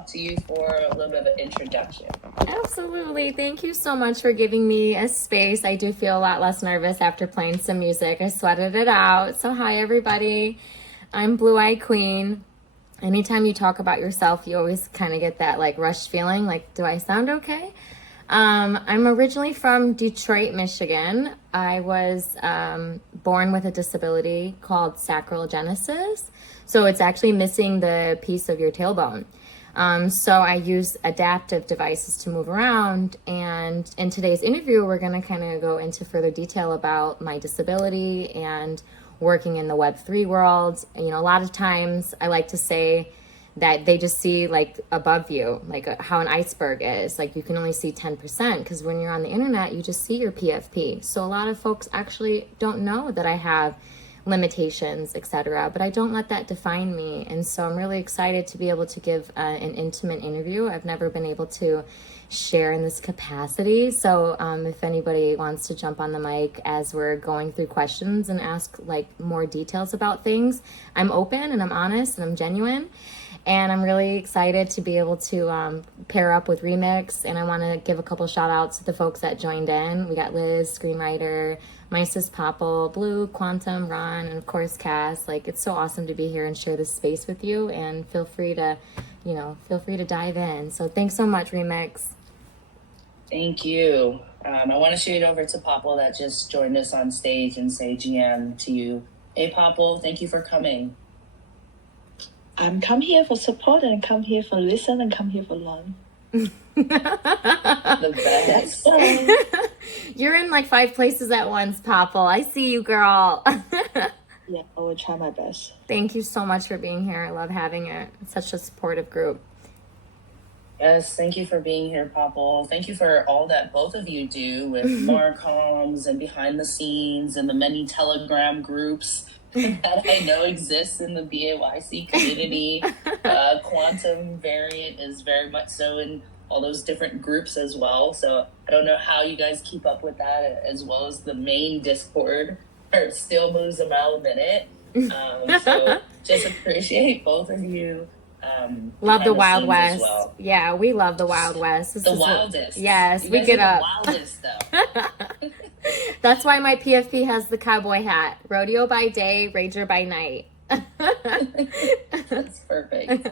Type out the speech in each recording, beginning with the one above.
talk to you for a little bit of an introduction. Absolutely. Thank you so much for giving me a space. I do feel a lot less nervous after playing some music. I sweated it out. So hi, everybody. I'm Blue Eye Queen. Anytime you talk about yourself, you always kind of get that like rush feeling, like, do I sound okay? I'm originally from Detroit, Michigan. I was born with a disability called sacral genesis. So it's actually missing the piece of your tailbone. So I use adaptive devices to move around. And in today's interview, we're going to kind of go into further detail about my disability and working in the Web3 world. You know, a lot of times I like to say that they just see like above you, like how an iceberg is. Like you can only see 10% because when you're on the internet, you just see your PFP. So a lot of folks actually don't know that I have limitations, etc. But I don't let that define me. And so I'm really excited to be able to give an intimate interview. I've never been able to share in this capacity. So if anybody wants to jump on the mic as we're going through questions and ask like more details about things, I'm open and I'm honest and I'm genuine. And I'm really excited to be able to pair up with Remix. And I want to give a couple shout outs to the folks that joined in. We got Liz, screenwriter, my sis Popple, Blue, Quantum, Ron, and of course Cass. Like, it's so awesome to be here and share this space with you. And feel free to dive in. So thanks so much, Remix. Thank you. I want to shoot it over to Popple that just joined us on stage and say GM to you. Hey, Popple, thank you for coming. I'm come here for support and come here for listen and come here for learn. The best. You're in like 5 places at once, Popple. I see you, girl. Yeah, I will try my best. Thank you so much for being here. I love having it. It's such a supportive group. Yes, thank you for being here, Popple. Thank you for all that both of you do with Marcoms and behind the scenes and the many Telegram groups that I know exists in the BAYC community. Quantum variant is very much so in all those different groups as well. So I don't know how you guys keep up with that, as well as the main Discord, where it still moves a mile a minute. So just appreciate both of you. Love the Wild West. Well. Yeah, we love the Wild West. The wildest. Yes, we get up. The wildest, though. That's why my PFP has the cowboy hat. Rodeo by day, rager by night. That's perfect.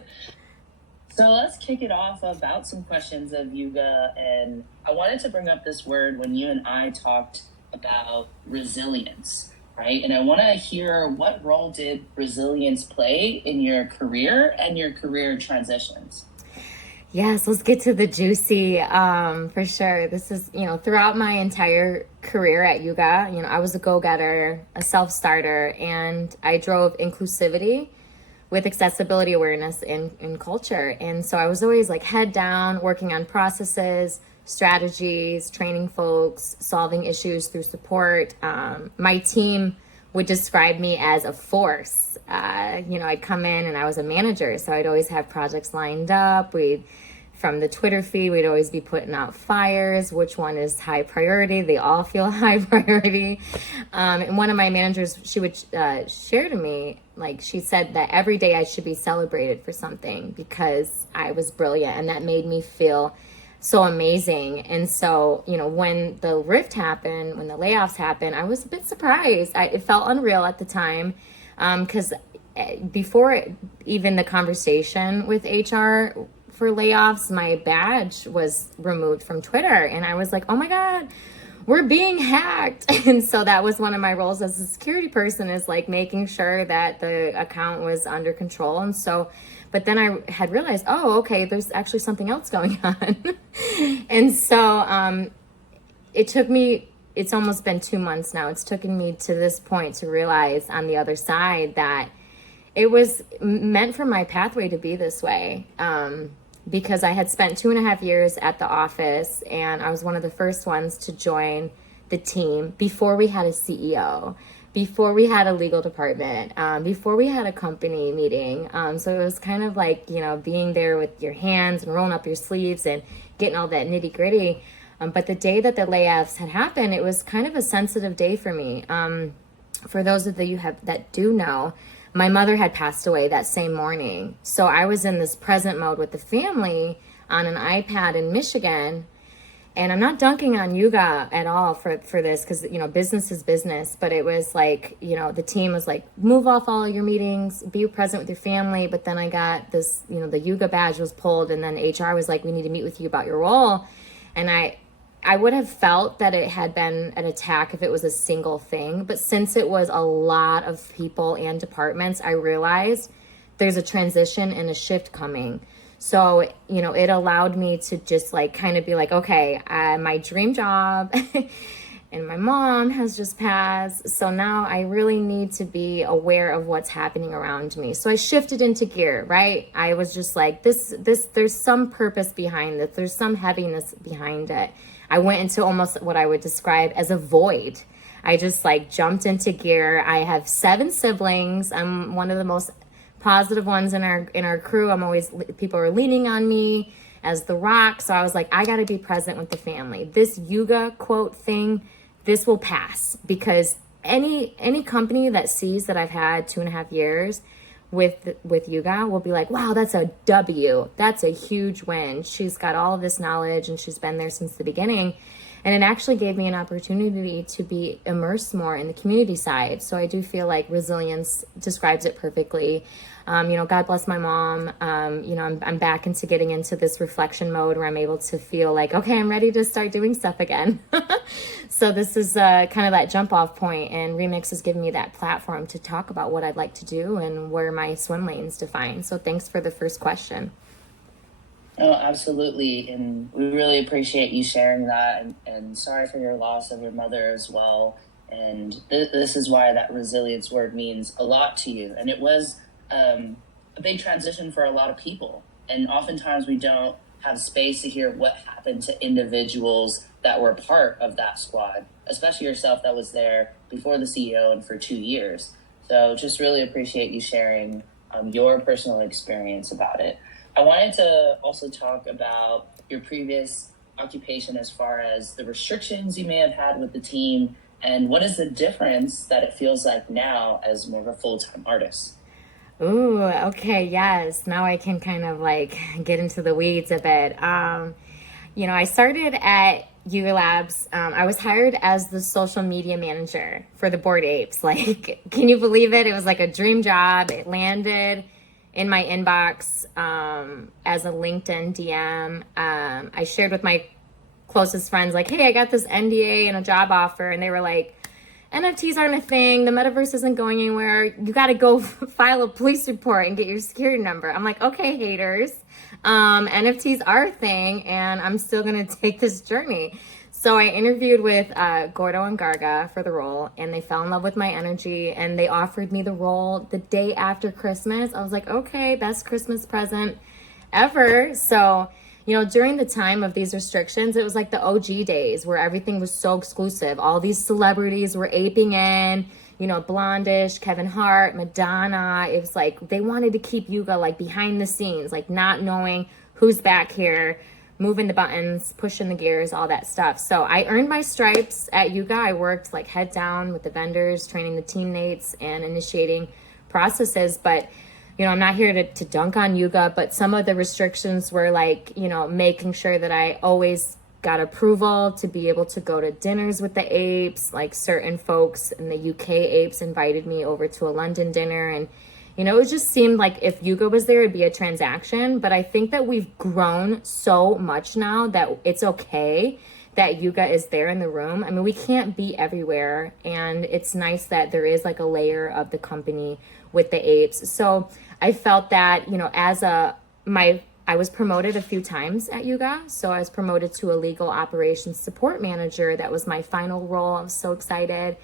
So let's kick it off about some questions of Yuga. And I wanted to bring up this word when you and I talked about resilience, right? And I want to hear, what role did resilience play in your career and your career transitions? Yes, let's get to the juicy, for sure. This is, throughout my entire career at Yuga, I was a go-getter, a self-starter, and I drove inclusivity with accessibility awareness in culture. And so I was always like head down, working on processes, strategies, training folks, solving issues through support. My team would describe me as a force. I'd come in and I was a manager, so I'd always have projects lined up. From the Twitter feed, we'd always be putting out fires. Which one is high priority? They all feel high priority. And one of my managers, she would share to me, like she said that every day I should be celebrated for something because I was brilliant, and that made me feel so amazing. And so, when the rift happened, when the layoffs happened, I was a bit surprised. It felt unreal at the time because before even the conversation with HR for layoffs, my badge was removed from Twitter. And I was like, oh my God, we're being hacked. And so that was one of my roles as a security person, is like making sure that the account was under control. And so, but then I had realized, oh, okay, there's actually something else going on. And so it's almost been 2 months now. It's taken me to this point to realize on the other side that it was meant for my pathway to be this way. Because I had spent 2.5 years at the office, and I was one of the first ones to join the team before we had a CEO, before we had a legal department, before we had a company meeting. So it was kind of like, being there with your hands and rolling up your sleeves and getting all that nitty gritty. But the day that the layoffs had happened, it was kind of a sensitive day for me. For those of you that do know, my mother had passed away that same morning. So I was in this present mode with the family on an iPad in Michigan. And I'm not dunking on Yuga at all for this, because, you know, business is business. But it was like, you know, the team was like, move off all your meetings, be present with your family. But then I got this, you know, the Yuga badge was pulled, and then HR was like, we need to meet with you about your role. And I would have felt that it had been an attack if it was a single thing. But since it was a lot of people and departments, I realized there's a transition and a shift coming. So, you know, it allowed me to just like kind of be like, okay, my dream job and my mom has just passed. So now I really need to be aware of what's happening around me. So I shifted into gear, right? I was just like, there's some purpose behind this. There's some heaviness behind it. I went into almost what I would describe as a void. I just like jumped into gear. I have 7 siblings. I'm one of the most positive ones in our crew. People are leaning on me as the rock. So I was like, I got to be present with the family. This Yuga quote thing, this will pass, because any company that sees that I've had 2.5 years with Yuga will be like, wow, that's a W. That's a huge win. She's got all of this knowledge and she's been there since the beginning. And it actually gave me an opportunity to be immersed more in the community side. So I do feel like resilience describes it perfectly. You know, God bless my mom. You know, I'm back into getting into this reflection mode where I'm able to feel like, okay, I'm ready to start doing stuff again. So this is kind of that jump off point, and Remix has given me that platform to talk about what I'd like to do and where my swim lanes define. So thanks for the first question. Oh, absolutely. And we really appreciate you sharing that. And sorry for your loss of your mother as well. And this is why that resilience word means a lot to you. And it was a big transition for a lot of people. And oftentimes we don't have space to hear what happened to individuals that were part of that squad, especially yourself that was there before the CEO and for 2 years. So just really appreciate you sharing your personal experience about it. I wanted to also talk about your previous occupation as far as the restrictions you may have had with the team, and what is the difference that it feels like now as more of a full-time artist? Ooh, okay, yes. Now I can kind of like get into the weeds a bit. You know, I started at Yuga Labs. I was hired as the social media manager for the Bored Apes. Like, can you believe it? It was like a dream job. It landed in my inbox as a LinkedIn DM. I shared with my closest friends, like, hey, I got this NDA and a job offer. And they were like, NFTs aren't a thing. The metaverse isn't going anywhere. You got to go file a police report and get your security number. I'm like, okay, haters. NFTs are a thing, and I'm still going to take this journey. So I interviewed with Gordo and Garga for the role, and they fell in love with my energy, and they offered me the role the day after Christmas. I was like, okay, best Christmas present ever. So, you know, during the time of these restrictions, it was like the OG days where everything was so exclusive. All these celebrities were aping in, you know, Blondish, Kevin Hart, Madonna. It was like they wanted to keep Yuga like behind the scenes, like not knowing who's back here, moving the buttons, pushing the gears, all that stuff. So I earned my stripes at Yuga. I worked like head down with the vendors, training the teammates and initiating processes. But, you know, I'm not here to dunk on Yuga, but some of the restrictions were like, you know, making sure that I always got approval to be able to go to dinners with the apes. Like certain folks in the UK apes invited me over to a London dinner, and you know, it just seemed like if Yuga was there, it'd be a transaction. But I think that we've grown so much now that it's okay that Yuga is there in the room. I mean, we can't be everywhere. And it's nice that there is like a layer of the company with the apes. So I felt that, you know, I was promoted a few times at Yuga. So I was promoted to a legal operations support manager. That was my final role. I was so excited.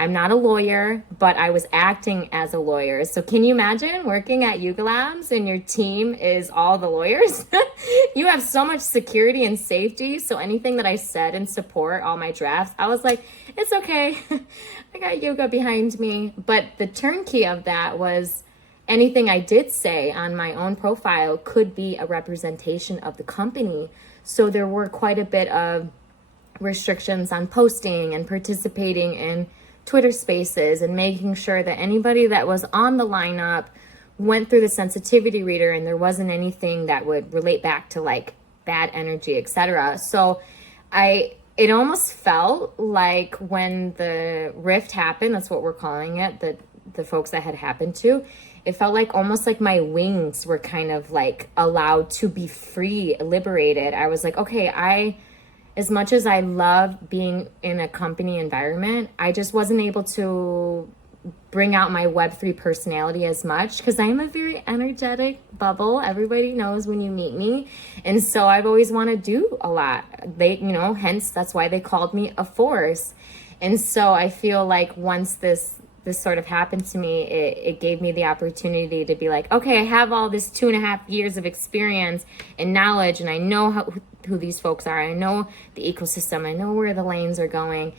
I'm not a lawyer, but I was acting as a lawyer. So can you imagine working at Yuga Labs and your team is all the lawyers? You have so much security and safety. So anything that I said in support, all my drafts, I was like, it's okay. I got Yuga behind me. But the turnkey of that was anything I did say on my own profile could be a representation of the company. So there were quite a bit of restrictions on posting and participating in Twitter Spaces and making sure that anybody that was on the lineup went through the sensitivity reader and there wasn't anything that would relate back to like bad energy, etc. So it almost felt like when the rift happened, that's what we're calling it, the folks that had happened to, it felt like almost like my wings were kind of like allowed to be free, liberated. I was like, okay, as much as I love being in a company environment, I just wasn't able to bring out my Web3 personality as much because I am a very energetic bubble. Everybody knows when you meet me. And so I've always wanted to do a lot. Hence that's why they called me a force. And so I feel like once this sort of happened to me, it gave me the opportunity to be like, okay, I have all this 2.5 years of experience and knowledge, and I know who these folks are. I know the ecosystem. I know where the lanes are going.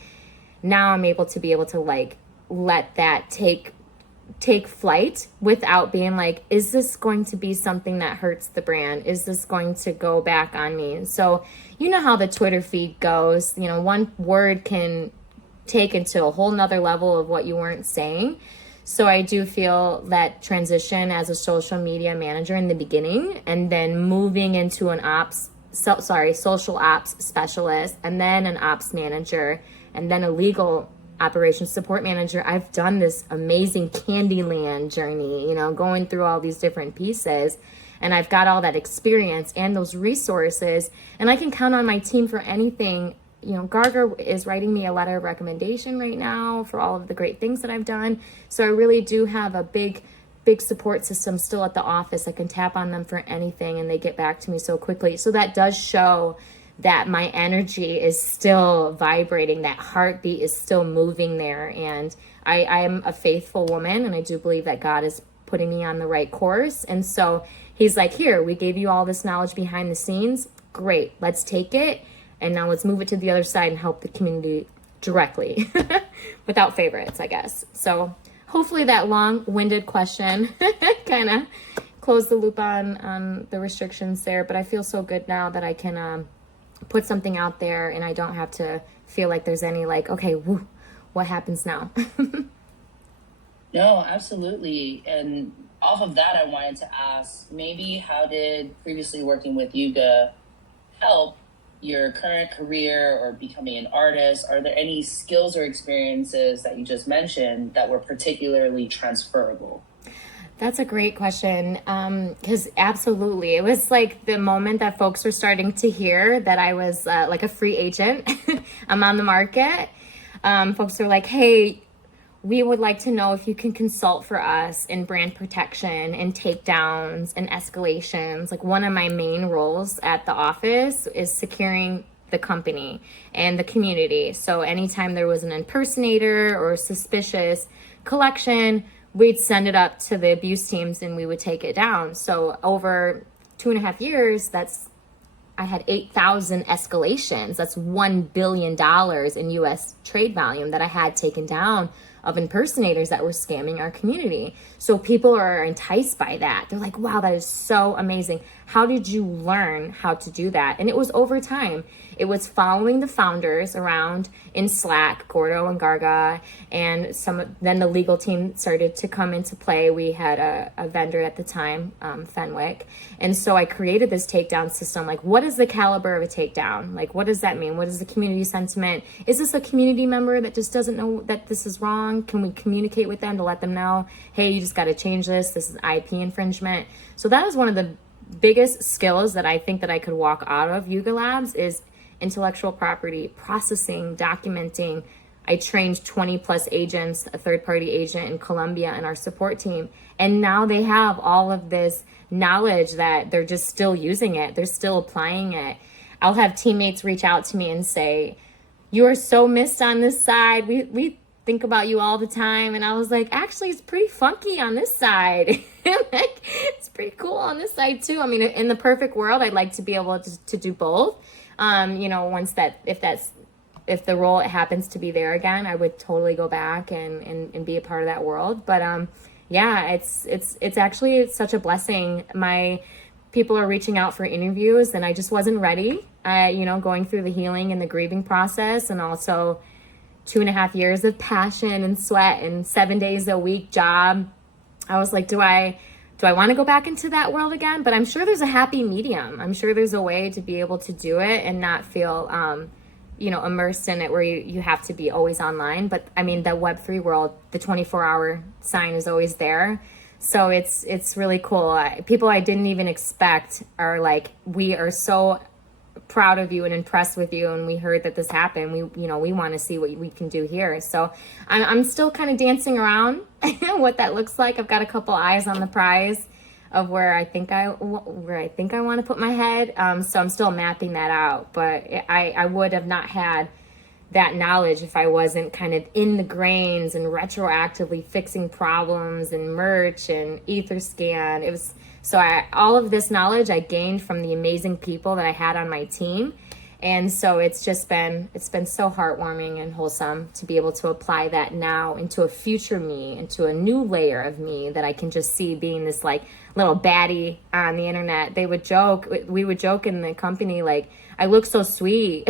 Now I'm able to like let that take flight without being like, is this going to be something that hurts the brand? Is this going to go back on me? So you know how the Twitter feed goes. One word can take into a whole nother level of what you weren't saying. So I do feel that transition as a social media manager in the beginning, and then moving into an social ops specialist, and then an ops manager, and then a legal operations support manager. I've done this amazing Candyland journey, going through all these different pieces, and I've got all that experience and those resources, and I can count on my team for anything. Gargar is writing me a letter of recommendation right now for all of the great things that I've done. So I really do have a big support system still at the office. I can tap on them for anything and they get back to me so quickly. So that does show that my energy is still vibrating, that heartbeat is still moving there. And I am a faithful woman, and I do believe that God is putting me on the right course. And so he's like, here, we gave you all this knowledge behind the scenes. Great, let's take it. And now let's move it to the other side and help the community directly without favorites, I guess. So hopefully that long-winded question kind of closed the loop on the restrictions there. But I feel so good now that I can put something out there and I don't have to feel like there's any like, okay, woo, what happens now? No, absolutely. And off of that, I wanted to ask, maybe how did previously working with Yuga help your current career or becoming an artist? Are there any skills or experiences that you just mentioned that were particularly transferable? That's a great question, because absolutely. It was like the moment that folks were starting to hear that I was like a free agent. I'm on the market. Folks are like, hey, we would like to know if you can consult for us in brand protection and takedowns and escalations. Like one of my main roles at the office is securing the company and the community. So anytime there was an impersonator or suspicious collection, we'd send it up to the abuse teams and we would take it down. So over 2.5 years, I had 8,000 escalations. That's $1 billion in US trade volume that I had taken down of impersonators that were scamming our community. So people are enticed by that. They're like, wow, that is so amazing. How did you learn how to do that? And it was over time. It was following the founders around in Slack, Gordo and Garga, and then the legal team started to come into play. We had a vendor at the time, Fenwick. And so I created this takedown system. Like, what is the caliber of a takedown? Like, what does that mean? What is the community sentiment? Is this a community member that just doesn't know that this is wrong? Can we communicate with them to let them know, hey, you just got to change this. This is IP infringement. So that was one of the biggest skills that I think that I could walk out of Yuga Labs is intellectual property, processing, documenting. I trained 20 plus agents, a third party agent in Colombia and our support team. And now they have all of this knowledge that they're just still using it. They're still applying it. I'll have teammates reach out to me and say, you are so missed on this side. We think about you all the time. And I was like, actually, it's pretty funky on this side. Like, it's pretty cool on this side too. I mean, in the perfect world, I'd like to be able to do both. If the role happens to be there again, I would totally go back and be a part of that world. But it's actually such a blessing. My people are reaching out for interviews and I just wasn't ready. Going through the healing and the grieving process, and also 2.5 years of passion and sweat and 7 days a week job. I was like, do I want to go back into that world again? But I'm sure there's a happy medium. I'm sure there's a way to be able to do it and not feel, immersed in it where you have to be always online. But I mean, the Web3 world, the 24-hour sign is always there. So it's really cool. People I didn't even expect are like, we are so proud of you and impressed with you, and we heard that this happened. We want to see what we can do here. So I'm still kind of dancing around what that looks like. I've got a couple eyes on the prize of where I think I want to put my head. So I'm still mapping that out. But I would have not had that knowledge if I wasn't kind of in the grains and retroactively fixing problems and merch and Etherscan. It was all of this knowledge I gained from the amazing people that I had on my team. And so it's been so heartwarming and wholesome to be able to apply that now into a future me, into a new layer of me that I can just see being this like little baddie on the internet. We would joke in the company, like, I look so sweet,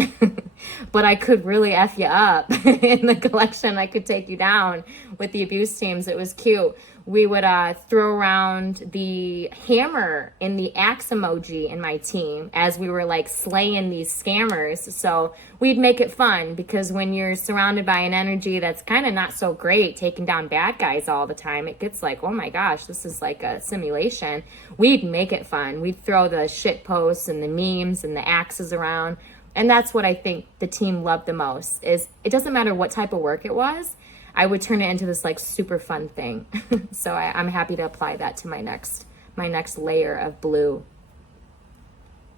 but I could really F you up in the collection. I could take you down with the abuse teams. It was cute. We would throw around the hammer in the axe emoji in my team as we were like slaying these scammers. So we'd make it fun, because when you're surrounded by an energy that's kind of not so great, taking down bad guys all the time, it gets like, oh my gosh, this is like a simulation. We'd make it fun. We'd throw the shit posts and the memes and the axes around. And that's what I think the team loved the most, is it doesn't matter what type of work it was, I would turn it into this like super fun thing. So I'm happy to apply that to my next layer of blue.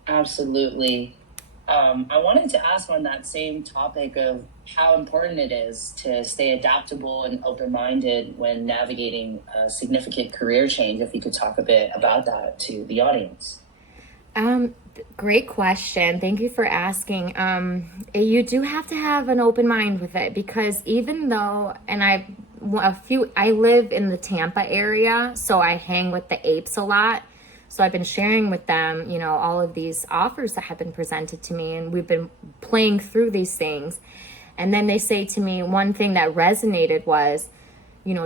Absolutely. I wanted to ask on that same topic of how important it is to stay adaptable and open-minded when navigating a significant career change. If you could talk a bit about that to the audience. Great question. Thank you for asking. You do have to have an open mind with it, because even though, and I live in the Tampa area, so I hang with the apes a lot. So I've been sharing with them, all of these offers that have been presented to me, and we've been playing through these things. And then they say to me, one thing that resonated was,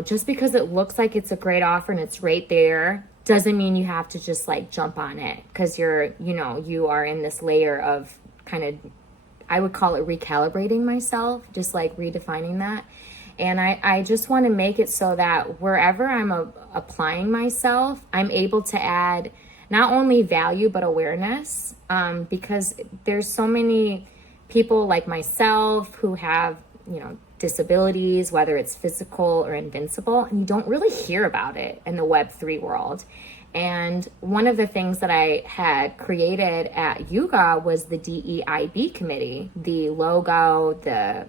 just because it looks like it's a great offer and it's right there, doesn't mean you have to just like jump on it, because you are in this layer of kind of, I would call it recalibrating myself, just like redefining that. And I just want to make it so that wherever I'm applying myself, I'm able to add not only value, but awareness, because there's so many people like myself who have, disabilities, whether it's physical or invincible, and you don't really hear about it in the Web3 world. And one of the things that I had created at Yuga was the DEIB committee, the logo,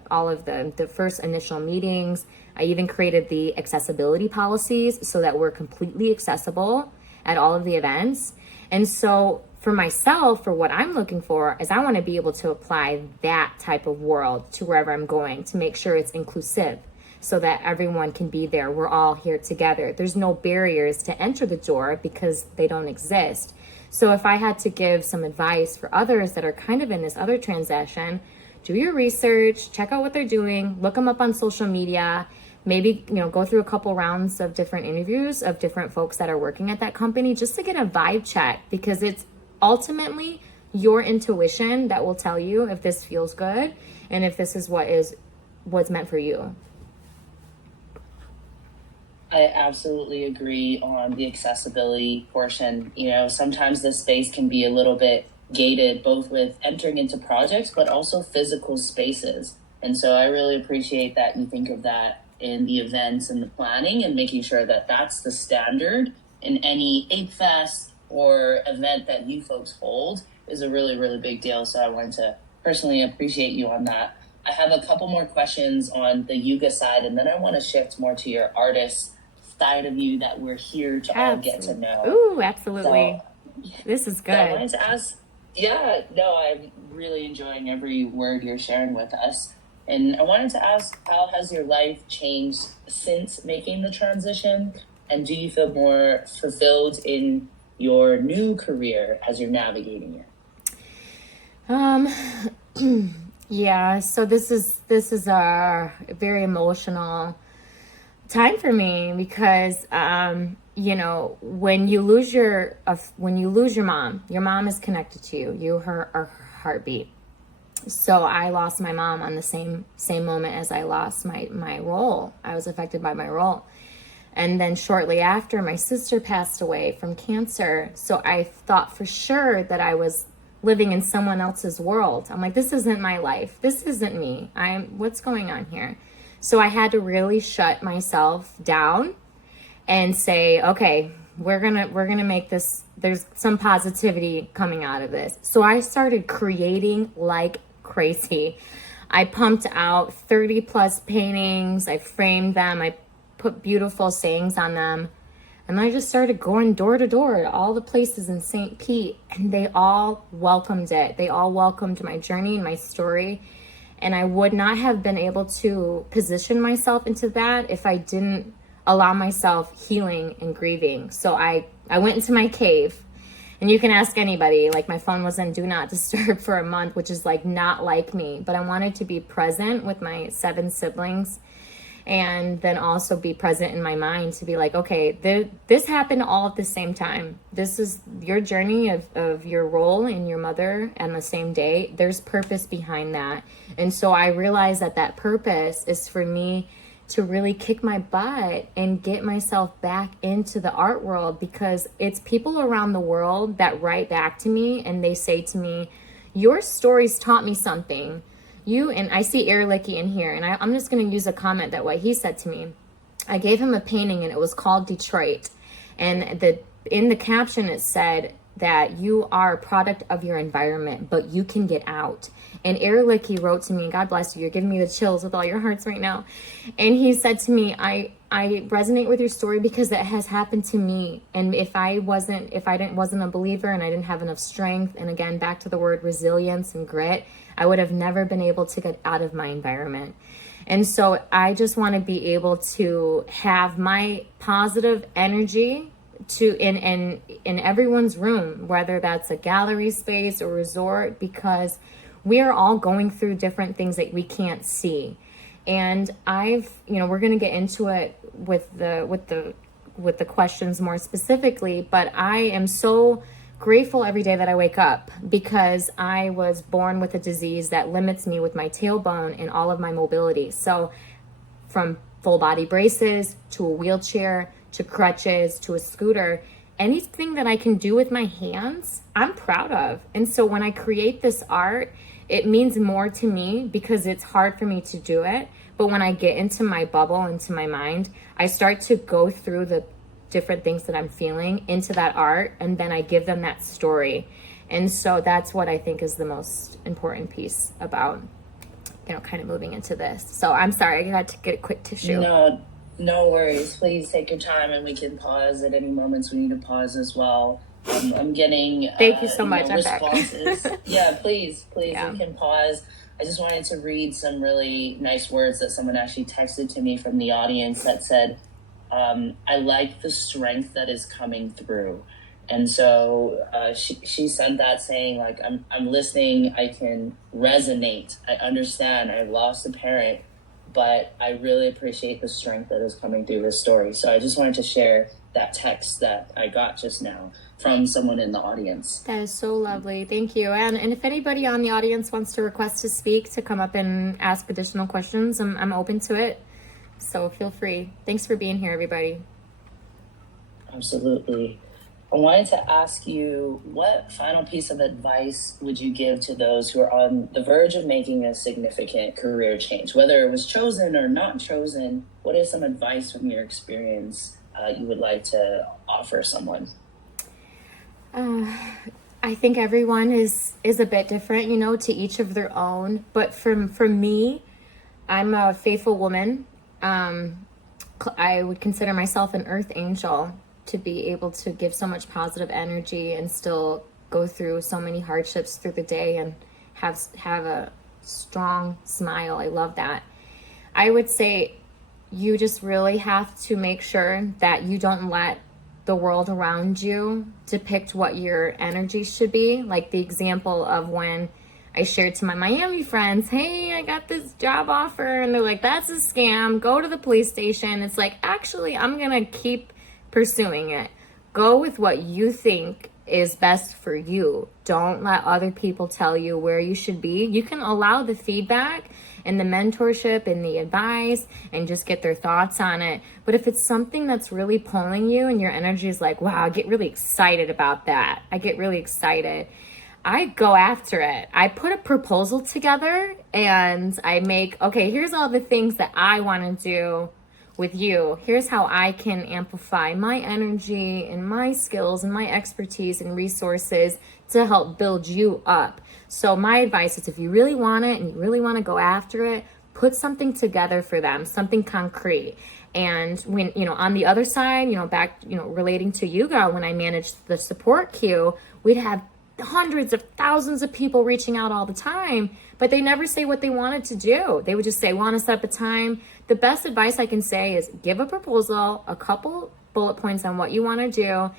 all of the first initial meetings. I even created the accessibility policies so that we're completely accessible at all of the events. And so for myself, for what I'm looking for, is I want to be able to apply that type of world to wherever I'm going, to make sure it's inclusive so that everyone can be there. We're all here together. There's no barriers to enter the door because they don't exist. So if I had to give some advice for others that are kind of in this other transition, do your research, check out what they're doing, look them up on social media, maybe, go through a couple rounds of different interviews of different folks that are working at that company, just to get a vibe check, because it's ultimately your intuition that will tell you if this feels good and if this is what's meant for you. I absolutely agree on the accessibility portion. Sometimes the space can be a little bit gated, both with entering into projects, but also physical spaces. And so I really appreciate that you think of that in the events and the planning, and making sure that that's the standard in any Ape Fest or event that you folks hold is a really, really big deal. So I wanted to personally appreciate you on that. I have a couple more questions on the Yuga side, and then I want to shift more to your artist side of you that we're here to all get to know. Ooh, absolutely. So, this is good. So I wanted to ask, I'm really enjoying every word you're sharing with us. And I wanted to ask, how has your life changed since making the transition? And do you feel more fulfilled in your new career as you're navigating it? Yeah, so this is a very emotional time for me because when you lose your mom is connected to you. You her are her heartbeat. So I lost my mom on the same moment as I lost my role. I was affected by my role. And then shortly after, my sister passed away from cancer. So I thought for sure that I was living in someone else's world. I'm like, this isn't my life. This isn't me. What's going on here? So I had to really shut myself down and say, okay, we're gonna make this, there's some positivity coming out of this. So I started creating like crazy. I pumped out 30 plus paintings. I framed them. I put beautiful sayings on them. And I just started going door to door to all the places in St. Pete, and they all welcomed it. They all welcomed my journey and my story. And I would not have been able to position myself into that if I didn't allow myself healing and grieving. So I went into my cave, and you can ask anybody, like my phone was in do not disturb for a month, which is like not like me, but I wanted to be present with my 7 siblings. And then also be present in my mind to be like, okay, this happened all at the same time. This is your journey of your role in your mother on the same day. There's purpose behind that. And so I realized that purpose is for me to really kick my butt and get myself back into the art world, because it's people around the world that write back to me and they say to me, your stories taught me something. And I see Ehrlichie in here, and I'm just going to use a comment that what he said to me. I gave him a painting, and it was called Detroit. And in the caption, it said that you are a product of your environment, but you can get out. And Ehrlichie wrote to me, God bless you, you're giving me the chills with all your hearts right now. And he said to me, I resonate with your story because that has happened to me. And if I wasn't a believer and I didn't have enough strength, and again, back to the word resilience and grit, I would have never been able to get out of my environment. And so I just want to be able to have my positive energy in everyone's room, whether that's a gallery space or resort, because we are all going through different things that we can't see. And we're going to get into it with the questions more specifically, but I am so grateful every day that I wake up, because I was born with a disease that limits me with my tailbone and all of my mobility. So from full body braces to a wheelchair to crutches to a scooter, anything that I can do with my hands, I'm proud of. And so when I create this art, it means more to me because it's hard for me to do it. But when I get into my bubble, into my mind, I start to go through the different things that I'm feeling into that art, and then I give them that story. And so that's what I think is the most important piece about, kind of moving into this. So I'm sorry, I got to get a quick tissue. No worries. Please take your time, and we can pause at any moments we need to pause as well. I'm getting thank you so much. responses. Yeah, please, Yeah. you can pause. I just wanted to read some really nice words that someone actually texted to me from the audience that said, I like the strength that is coming through. And so she sent that saying, like, I'm listening, I can resonate, I understand, I lost a parent, but I really appreciate the strength that is coming through this story. So I just wanted to share that text that I got just now from someone in the audience. That is so lovely. Thank you. And if anybody on the audience wants to request to speak, to come up and ask additional questions, I'm open to it. So feel free. Thanks for being here, everybody. Absolutely. I wanted to ask you, what final piece of advice would you give to those who are on the verge of making a significant career change, whether it was chosen or not chosen? What is some advice from your experience you would like to offer someone? I think everyone is a bit different, to each of their own. But for me, I'm a faithful woman. I would consider myself an earth angel, to be able to give so much positive energy and still go through so many hardships through the day and have a strong smile. I love that. I would say you just really have to make sure that you don't let the world around you depict what your energy should be. Like the example of when I shared to my Miami friends, hey, I got this job offer. And they're like, that's a scam. Go to the police station. It's like, actually, I'm going to keep pursuing it. Go with what you think is best for you. Don't let other people tell you where you should be. You can allow the feedback and the mentorship and the advice and just get their thoughts on it. But if it's something that's really pulling you and your energy is like, wow, I get really excited about that. I get really excited. I go after it. I put a proposal together and I make, okay, here's all the things that I want to do with you. Here's how I can amplify my energy and my skills and my expertise and resources to help build you up. So my advice is, if you really want it and you really want to go after it, put something together for them, something concrete. And when, on the other side, back, relating to Yuga, when I managed the support queue, we'd have hundreds of thousands of people reaching out all the time, but they never say what they wanted to do. They would just say, want to set up a time. The best advice I can say is give a proposal, a couple bullet points on what you want to do,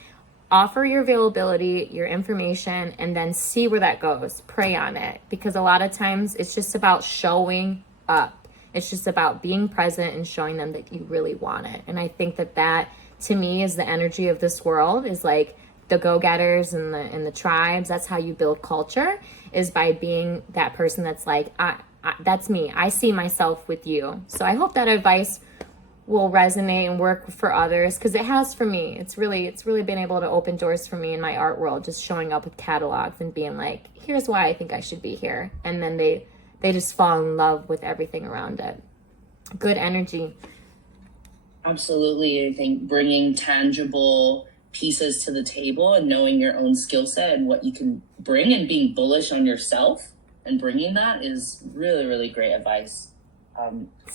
offer your availability, your information, and then see where that goes. Pray on it, because a lot of times it's just about showing up. It's just about being present and showing them that you really want it. And I think that to me is the energy of this world, is like the go-getters and the tribes. That's how you build culture, is by being that person that's like, that's me. I see myself with you. So I hope that advice will resonate and work for others, because it has for me. It's really been able to open doors for me in my art world, just showing up with catalogs and being like, here's why I think I should be here. And then they just fall in love with everything around it. Good energy. Absolutely. I think bringing tangible pieces to the table and knowing your own skill set and what you can bring, and being bullish on yourself and bringing that, is really, really great advice.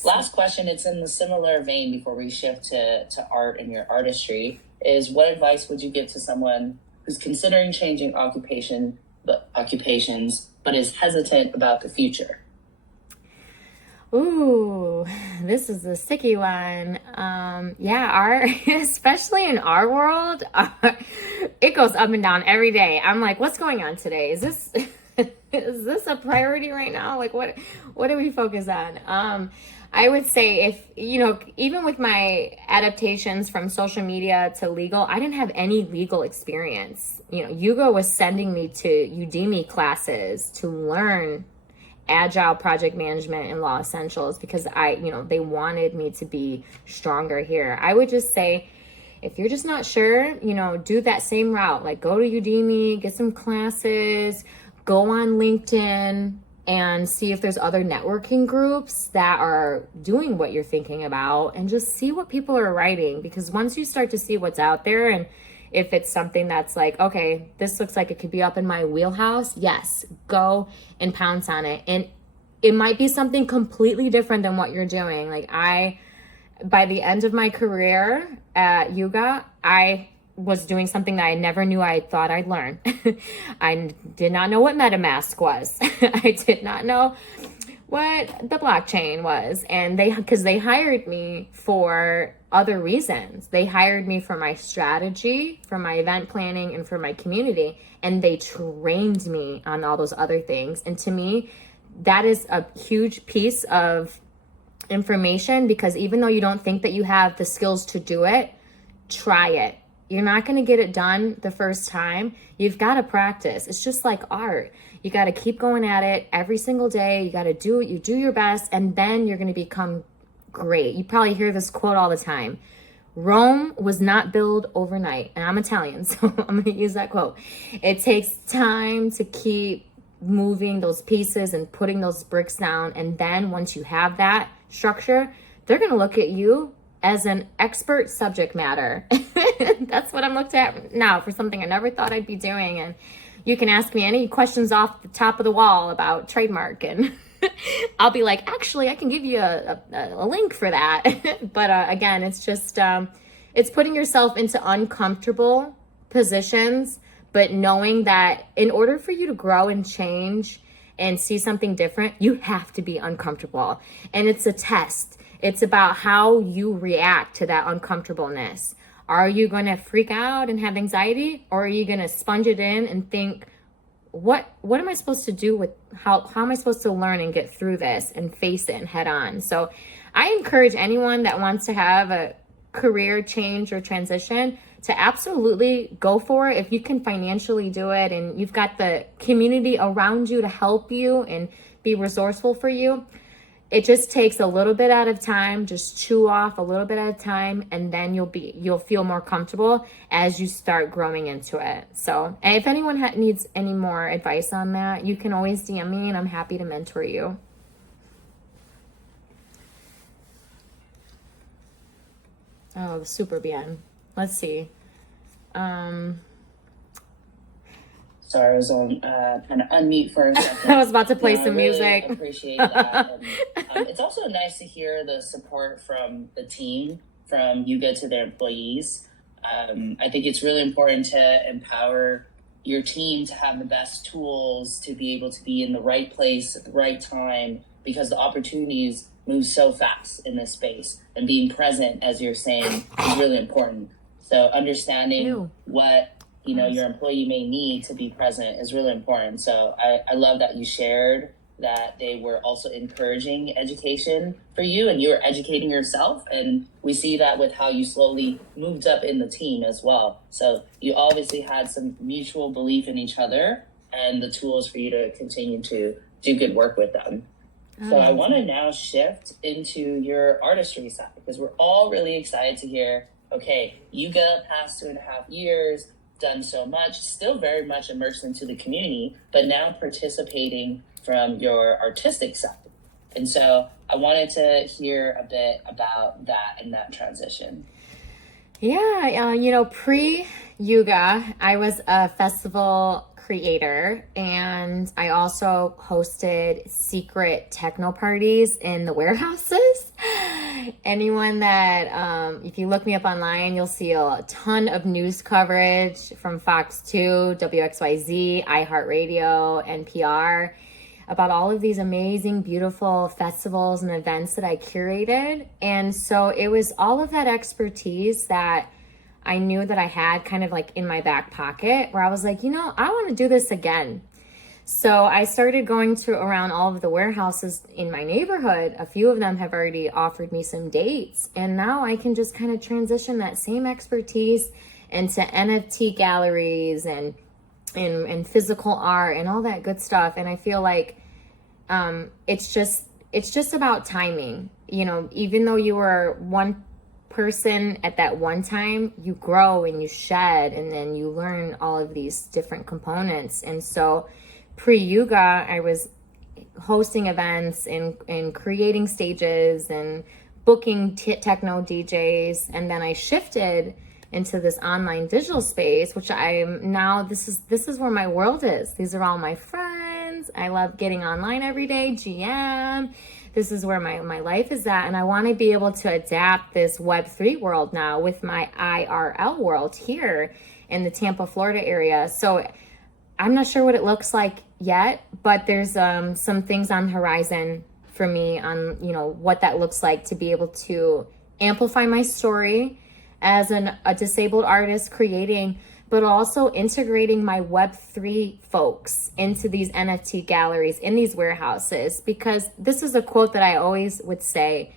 Last question, it's in the similar vein before we shift to art and your artistry, is what advice would you give to someone who's considering changing occupations, but is hesitant about the future? Ooh, this is a sticky one. Art, especially in our world, it goes up and down every day. I'm like, what's going on today? Is this a priority right now? Like, what do we focus on? I would say, if, even with my adaptations from social media to legal, I didn't have any legal experience. Yuga was sending me to Udemy classes to learn agile project management and law essentials, because they wanted me to be stronger here. I would just say, if you're just not sure, do that same route. Like, go to Udemy, get some classes, go on LinkedIn and see if there's other networking groups that are doing what you're thinking about, and just see what people are writing. Because once you start to see what's out there, and if it's something that's like, okay, this looks like it could be up in my wheelhouse, yes, go and pounce on it. And it might be something completely different than what you're doing. Like, by the end of my career at Yuga, I was doing something that I never knew I thought I'd learn. I did not know what MetaMask was. I did not know what the blockchain was. And because they hired me for other reasons. They hired me for my strategy, for my event planning, and for my community. And they trained me on all those other things. And to me, that is a huge piece of information, because even though you don't think that you have the skills to do it, try it. You're not going to get it done the first time. You've got to practice. It's just like art. You got to keep going at it every single day. You got to do your best, and then you're going to become great. You probably hear this quote all the time. Rome was not built overnight. And I'm Italian, so I'm going to use that quote. It takes time to keep moving those pieces and putting those bricks down. And then once you have that structure, they're going to look at you as an expert subject matter. That's what I'm looked at now for something I never thought I'd be doing. And you can ask me any questions off the top of the wall about trademark, and I'll be like, actually, I can give you a link for that. But again, it's just, it's putting yourself into uncomfortable positions, but knowing that in order for you to grow and change and see something different, you have to be uncomfortable. And it's a test. It's about how you react to that uncomfortableness. Are you going to freak out and have anxiety, or are you going to sponge it in and think, what am I supposed to do with how am I supposed to learn and get through this and face it and head on? So I encourage anyone that wants to have a career change or transition to absolutely go for it if you can financially do it and you've got the community around you to help you and be resourceful for you. It just takes a little bit at a time, just chew off a little bit at a time, and then you'll feel more comfortable as you start growing into it. So, and if anyone needs any more advice on that, you can always DM me and I'm happy to mentor you. Oh, super bien. Let's see. Sorry, I was on kind of unmute for a second. I was about to play No, some I really music. appreciate that. And, it's also nice to hear the support from the team, from Yuga to their employees. I think it's really important to empower your team to have the best tools to be able to be in the right place at the right time, because the opportunities move so fast in this space, and being present, as you're saying, is really important. So understanding what your employee may need to be present is really important. So I love that you shared that they were also encouraging education for you and you're educating yourself. And we see that with how you slowly moved up in the team as well. So you obviously had some mutual belief in each other and the tools for you to continue to do good work with them. So I want to now shift into your artistry side, because we're all really excited to hear, okay, Yuga past 2.5 years, done so much, still very much immersed into the community, but now participating from your artistic side. And so I wanted to hear a bit about that and that transition. Yeah, pre-Yuga, I was a festival creator, and I also hosted secret techno parties in the warehouses. Anyone that, if you look me up online, you'll see a ton of news coverage from Fox 2, WXYZ, iHeartRadio, NPR, about all of these amazing, beautiful festivals and events that I curated. And so it was all of that expertise that I knew that I had kind of like in my back pocket, where I was like, I want to do this again. So I started going to around all of the warehouses in my neighborhood. A few of them have already offered me some dates. And now I can just kind of transition that same expertise into NFT galleries and physical art and all that good stuff. And I feel like it's just about timing. Even though you were one person at that one time, you grow and you shed, and then you learn all of these different components. And so pre-Yuga, I was hosting events and creating stages and booking techno DJs. And then I shifted into this online digital space, which I'm now, this is where my world is. These are all my friends. I love getting online every day, GM. This is where my life is at. And I want to be able to adapt this Web3 world now with my IRL world here in the Tampa, Florida area. So I'm not sure what it looks like yet, but there's some things on the horizon for me on, what that looks like to be able to amplify my story as a disabled artist creating, but also integrating my Web3 folks into these NFT galleries in these warehouses. Because this is a quote that I always would say,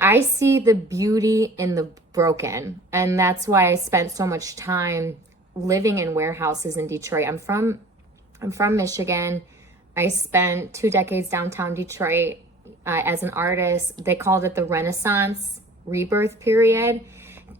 I see the beauty in the broken. And that's why I spent so much time living in warehouses in Detroit. I'm from Michigan. I spent 2 decades downtown Detroit as an artist. They called it the Renaissance rebirth period,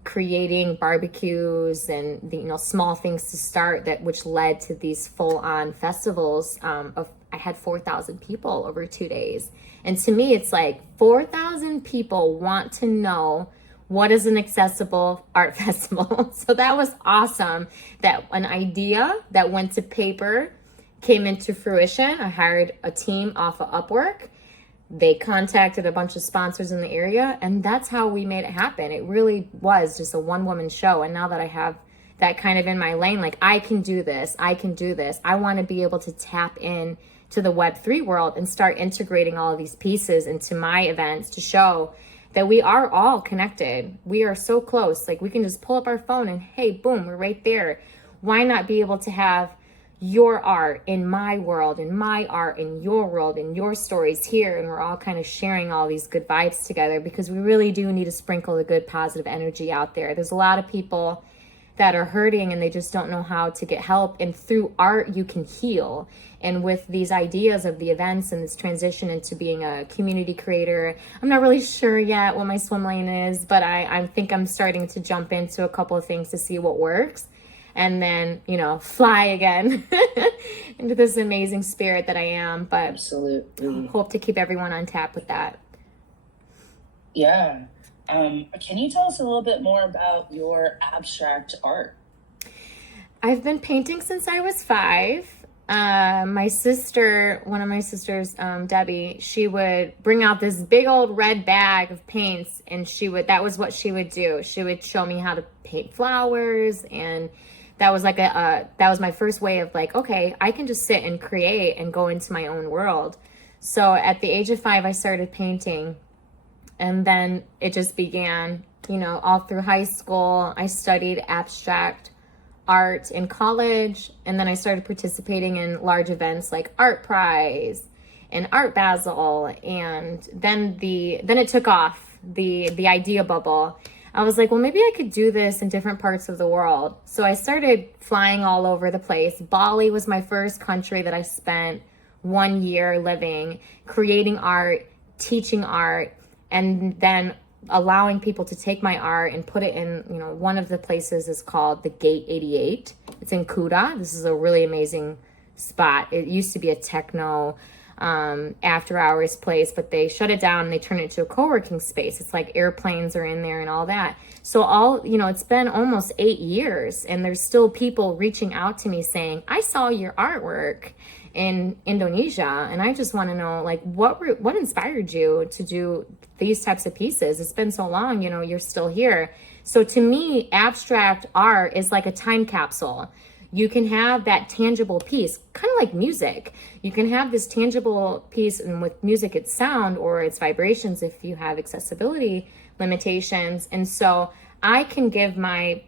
creating barbecues and the small things to start which led to these full-on festivals I had 4,000 people over 2 days. And to me, it's like 4,000 people want to know what is an accessible art festival. So that was awesome, that an idea that went to paper came into fruition. I hired a team off of Upwork. They contacted a bunch of sponsors in the area, and that's how we made it happen. It really was just a one-woman show. And now that I have that kind of in my lane, like, I can do this. I want to be able to tap in to the Web3 world and start integrating all of these pieces into my events to show that we are all connected. We are so close. Like, we can just pull up our phone and hey, boom, we're right there. Why not be able to have, your art in my world, and my art in your world, and your stories here, and we're all kind of sharing all these good vibes together, because we really do need to sprinkle the good positive energy out there. There's a lot of people that are hurting and they just don't know how to get help, and through art you can heal. And with these ideas of the events and this transition into being a community creator, I'm not really sure yet what my swim lane is, but I think I'm starting to jump into a couple of things to see what works, and then, you know, fly again into this amazing spirit that I am. But Absolutely. hope to keep everyone on tap with that. Yeah. Can you tell us a little bit more about your abstract art? I've been painting since I was 5. My sister, one of my sisters, Debbie, she would bring out this big old red bag of paints, and that was what she would do. She would show me how to paint flowers, and that was like that was my first way of like, okay, I can just sit and create and go into my own world. So at the age of 5, I started painting, and then it just began, you know, all through high school. I studied abstract art in college, and then I started participating in large events like Art Prize and Art Basel, and then it took off, the idea bubble. I was like, well, maybe I could do this in different parts of the world. So I started flying all over the place. Bali was my first country that I spent 1 year living, creating art, teaching art, and then allowing people to take my art and put it in, you know, one of the places is called the Gate 88. It's in Kuta. This is a really amazing spot. It used to be a techno after hours place, but they shut it down and they turned it into a co-working space. It's like airplanes are in there and all that. So it's been almost 8 years, and there's still people reaching out to me saying, I saw your artwork in Indonesia, and I just want to know, like, what inspired you to do these types of pieces? It's been so long, you know, you're still here. So to me, abstract art is like a time capsule. You can have that tangible piece, kind of like music. You can have this tangible piece, and with music, it's sound or it's vibrations if you have accessibility limitations. And so I can give my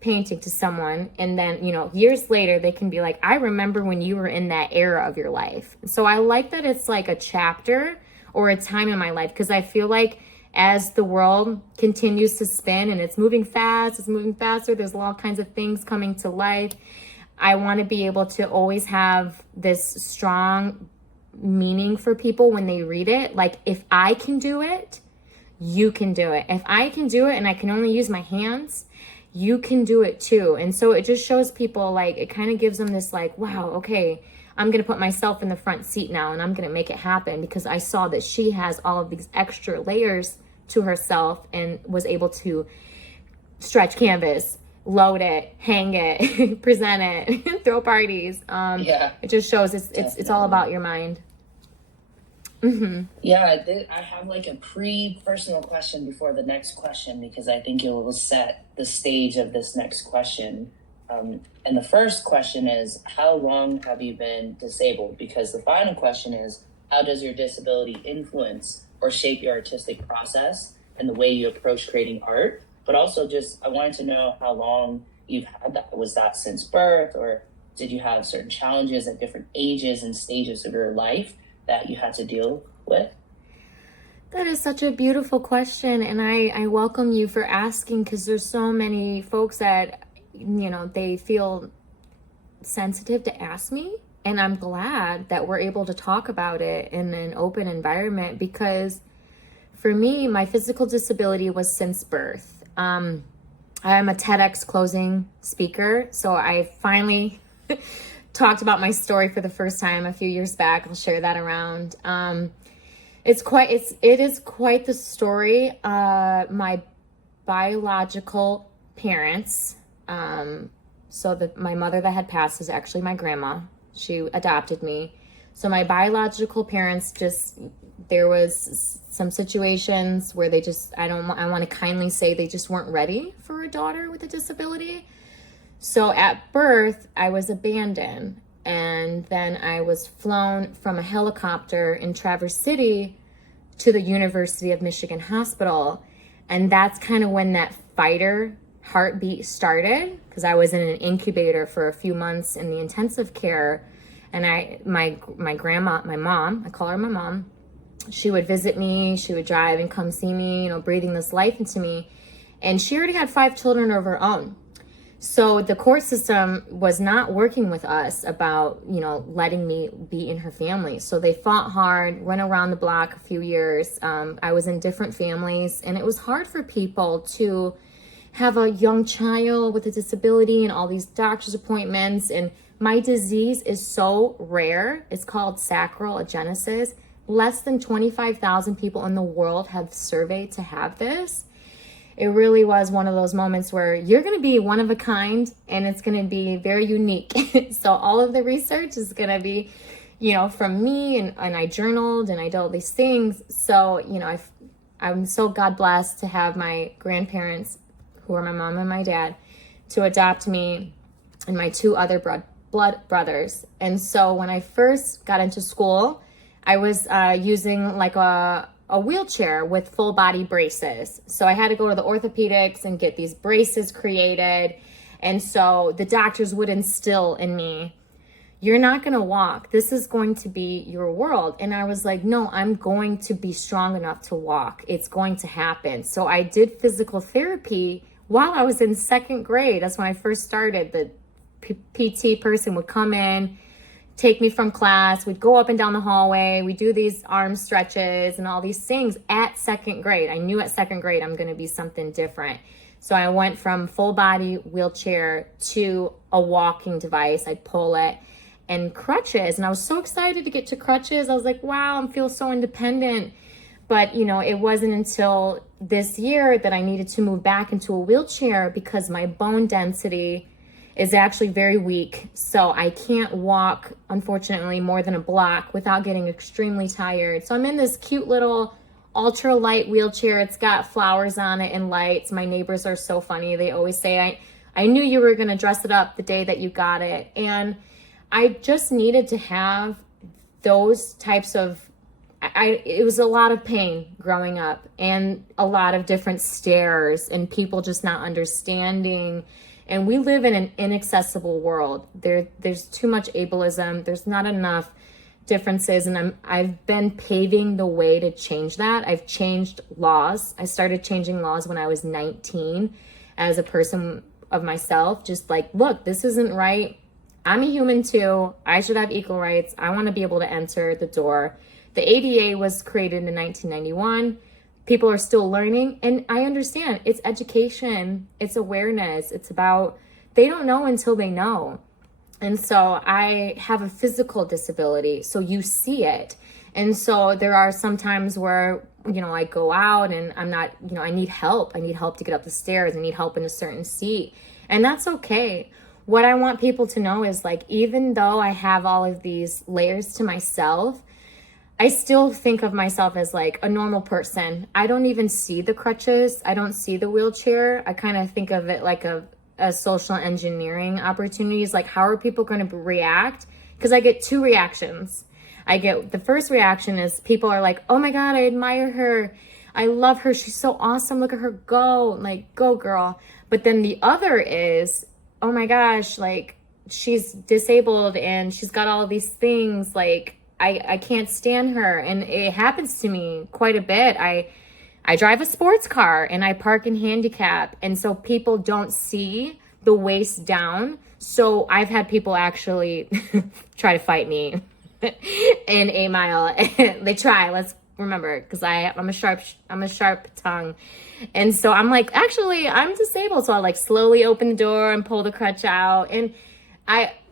painting to someone, and then, you know, years later they can be like, I remember when you were in that era of your life. So I like that it's like a chapter or a time in my life, because I feel like as the world continues to spin and it's moving fast, it's moving faster, there's all kinds of things coming to life, I want to be able to always have this strong meaning for people when they read it. Like, if I can do it, you can do it. If I can do it and I can only use my hands, you can do it too. And so it just shows people, like, it kind of gives them this like, wow, okay, I'm going to put myself in the front seat now and I'm going to make it happen, because I saw that she has all of these extra layers to herself and was able to stretch canvas, load it, hang it, present it, throw parties. Yeah, it just shows it's all about your mind. Mm-hmm. Yeah, I have like a pre-personal question before the next question, because I think it will set the stage of this next question. And the first question is, how long have you been disabled? Because the final question is, how does your disability influence or shape your artistic process and the way you approach creating art? But also just, I wanted to know how long you've had that. Was that since birth, or did you have certain challenges at different ages and stages of your life that you had to deal with? That is such a beautiful question, and I welcome you for asking, because there's so many folks that, you know, they feel sensitive to ask me, and I'm glad that we're able to talk about it in an open environment, because for me, my physical disability was since birth. I'm a TEDx closing speaker, so I finally talked about my story for the first time a few years back. I'll share that around. It is quite the story. My biological parents, my mother that had passed is actually my grandma. She adopted me. So my biological parents there was some situations where I want to kindly say they just weren't ready for a daughter with a disability. So at birth, I was abandoned, and then I was flown from a helicopter in Traverse City to the University of Michigan Hospital. And that's kind of when that fighter heartbeat started, because I was in an incubator for a few months in the intensive care. And my grandma, my mom, I call her my mom, she would visit me, she would drive and come see me, breathing this life into me. And she already had 5 children of her own. So the court system was not working with us about, letting me be in her family. So they fought hard, went around the block a few years. I was in different families, and it was hard for people to have a young child with a disability and all these doctor's appointments. And my disease is so rare. It's called sacral agenesis. Less than 25,000 people in the world have surveyed to have this. It really was one of those moments where you're going to be one of a kind, and it's going to be very unique. So all of the research is going to be, from me, and I journaled and I did all these things. So, I'm so God blessed to have my grandparents, who are my mom and my dad, to adopt me and my 2 other blood brothers. And so when I first got into school, I was using like a wheelchair with full body braces. So I had to go to the orthopedics and get these braces created. And so the doctors would instill in me, you're not going to walk. This is going to be your world. And I was like, no, I'm going to be strong enough to walk. It's going to happen. So I did physical therapy while I was in 2nd grade. That's when I first started. The PT person would come in, take me from class. We'd go up and down the hallway. We do these arm stretches and all these things at 2nd grade. I knew at 2nd grade I'm going to be something different. So I went from full body wheelchair to a walking device. I'd pull it, and crutches. And I was so excited to get to crutches. I was like, wow, I feel so independent. But, it wasn't until this year that I needed to move back into a wheelchair because my bone density is actually very weak. So I can't walk, unfortunately, more than a block without getting extremely tired. So I'm in this cute little ultra light wheelchair. It's got flowers on it and lights. My neighbors are so funny. They always say, I knew you were going to dress it up the day that you got it. And I just needed to have those types of, it was a lot of pain growing up, and a lot of different stares and people just not understanding. And we live in an inaccessible world. There's too much ableism. There's not enough differences. And I've been paving the way to change that. I've changed laws. I started changing laws when I was 19 as a person of myself. Just like, look, this isn't right. I'm a human too. I should have equal rights. I want to be able to enter the door. The ADA was created in 1991. People are still learning, and I understand it's education, it's awareness, it's about, they don't know until they know. And so I have a physical disability, so you see it. And so there are some times where, I go out and I'm not, I need help. I need help to get up the stairs. I need help in a certain seat. And that's okay. What I want people to know is, like, even though I have all of these layers to myself, I still think of myself as like a normal person. I don't even see the crutches. I don't see the wheelchair. I kind of think of it like a social engineering opportunities. Like, how are people going to react? Because I get 2 reactions. The first reaction is people are like, oh my God, I admire her. I love her. She's so awesome. Look at her go. Like, go girl. But then the other is, oh my gosh, like, she's disabled and she's got all of these things. Like, I can't stand her. And it happens to me quite a bit. I drive a sports car and I park in handicap. And so people don't see the waist down. So I've had people actually try to fight me in 8 Mile. They try, let's remember, because I'm a sharp tongue. And so I'm like, actually, I'm disabled. So I like slowly open the door and pull the crutch out. And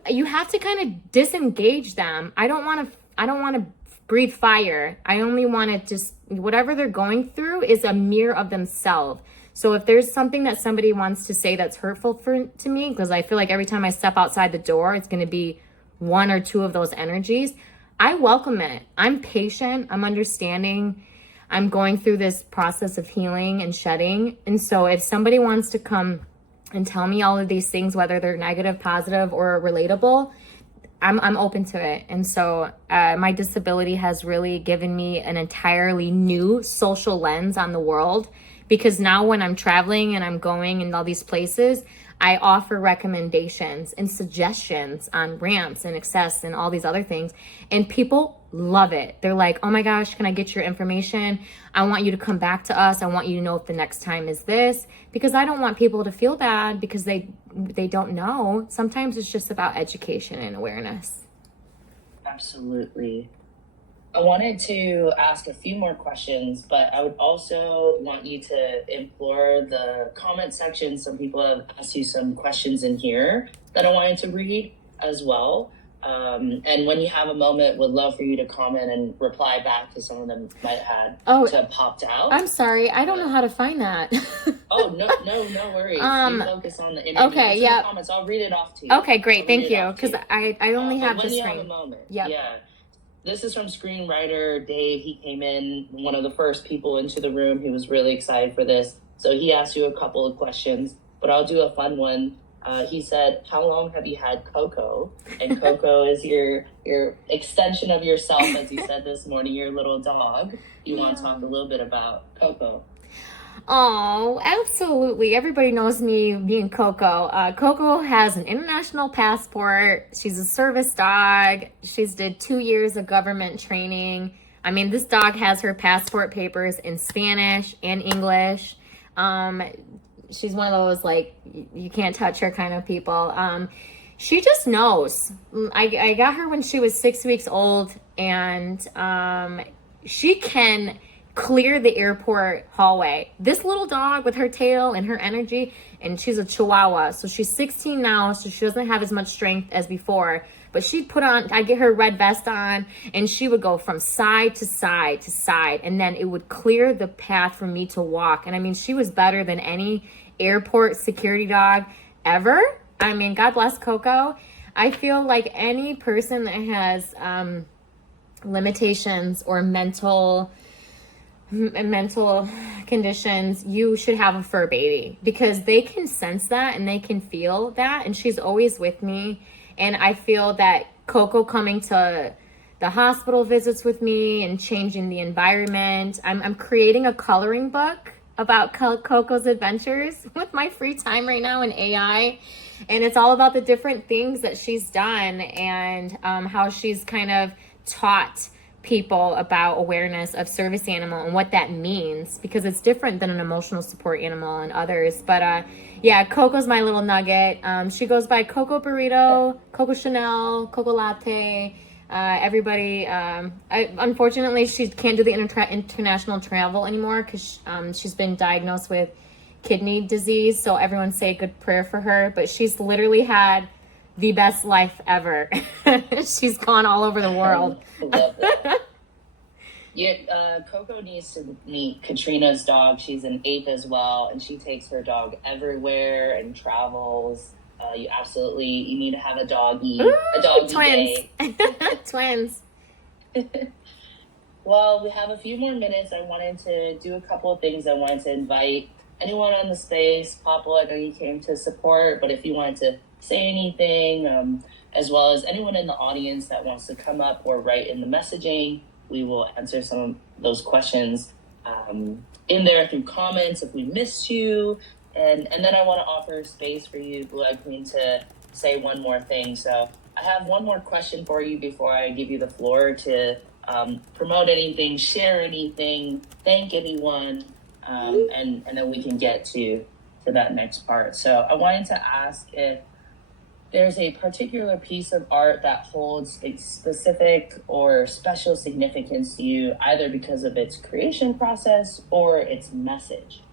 you have to kind of disengage them. I don't want to breathe fire. I only want to just, whatever they're going through is a mirror of themselves. So if there's something that somebody wants to say that's hurtful to me, because I feel like every time I step outside the door, it's going to be 1 or 2 of those energies, I welcome it. I'm patient. I'm understanding. I'm going through this process of healing and shedding. And so if somebody wants to come and tell me all of these things, whether they're negative, positive, or relatable, I'm open to it. And so my disability has really given me an entirely new social lens on the world, because now when I'm traveling and I'm going in all these places, I offer recommendations and suggestions on ramps and access and all these other things. And people love it. They're like, oh my gosh, can I get your information? I want you to come back to us. I want you to know if the next time is this, because I don't want people to feel bad because they don't know. Sometimes it's just about education and awareness. Absolutely. I wanted to ask a few more questions, but I would also want you to implore the comment section. Some people have asked you some questions in here that I wanted to read as well. And when you have a moment, would love for you to comment and reply back to some of them might have popped out. I'm sorry, I don't know how to find that. Oh, no worries. You focus on the interview. Okay, yeah. Comments. I'll read it off to you. Okay, great, thank you. Because I only have the when you screen. have a moment. Yep. Yeah. This is from screenwriter Dave. He came in, one of the first people into the room. He was really excited for this. So he asked you a couple of questions, but I'll do a fun one. He said, how long have you had Coco? And Coco is your extension of yourself, as you said this morning, your little dog. You want to talk a little bit about Coco? Oh, absolutely. Everybody knows me being Coco. Coco has an international passport. She's a service dog. She's did 2 years of government training. I mean, this dog has her passport papers in Spanish and English. She's one of those, like, you can't touch her kind of people. She just knows. I got her when she was 6 weeks old, and she can clear the airport hallway. This little dog with her tail and her energy, and she's a Chihuahua, so she's 16 now, so she doesn't have as much strength as before, but I'd get her red vest on, and she would go from side to side to side, and then it would clear the path for me to walk. And I mean, she was better than any airport security dog ever. I mean, God bless Coco. I feel like any person that has limitations or mental conditions, you should have a fur baby, because they can sense that and they can feel that. And she's always with me. And I feel that Coco coming to the hospital visits with me and changing the environment. I'm creating a coloring book about Coco's adventures with my free time right now in AI. And it's all about the different things that she's done and how she's kind of taught people about awareness of service animal and what that means, because it's different than an emotional support animal and others. But yeah, Coco's my little nugget. She goes by Coco Burrito, Coco Chanel, Coco Latte. Everybody, unfortunately, she can't do the international travel anymore because she's been diagnosed with kidney disease. So everyone say a good prayer for her. But she's literally had the best life ever. She's gone all over the world. Love that. Yeah, Coco needs to meet Katrina's dog. She's an ape as well, and she takes her dog everywhere and travels. You need to have a doggy. Ooh, a doggy twins. day. Twins. Well, we have a few more minutes. I wanted to do a couple of things. I wanted to invite anyone on the space. Papa, I know you came to support, but if you wanted to say anything, as well as anyone in the audience that wants to come up or write in the messaging, we will answer some of those questions in there through comments if we missed you. And then I want to offer space for you, Blue Eyed Queen, to say one more thing. So I have one more question for you before I give you the floor to promote anything, share anything, thank anyone, and then we can get to that next part. So I wanted to ask if there's a particular piece of art that holds a specific or special significance to you, either because of its creation process or its message.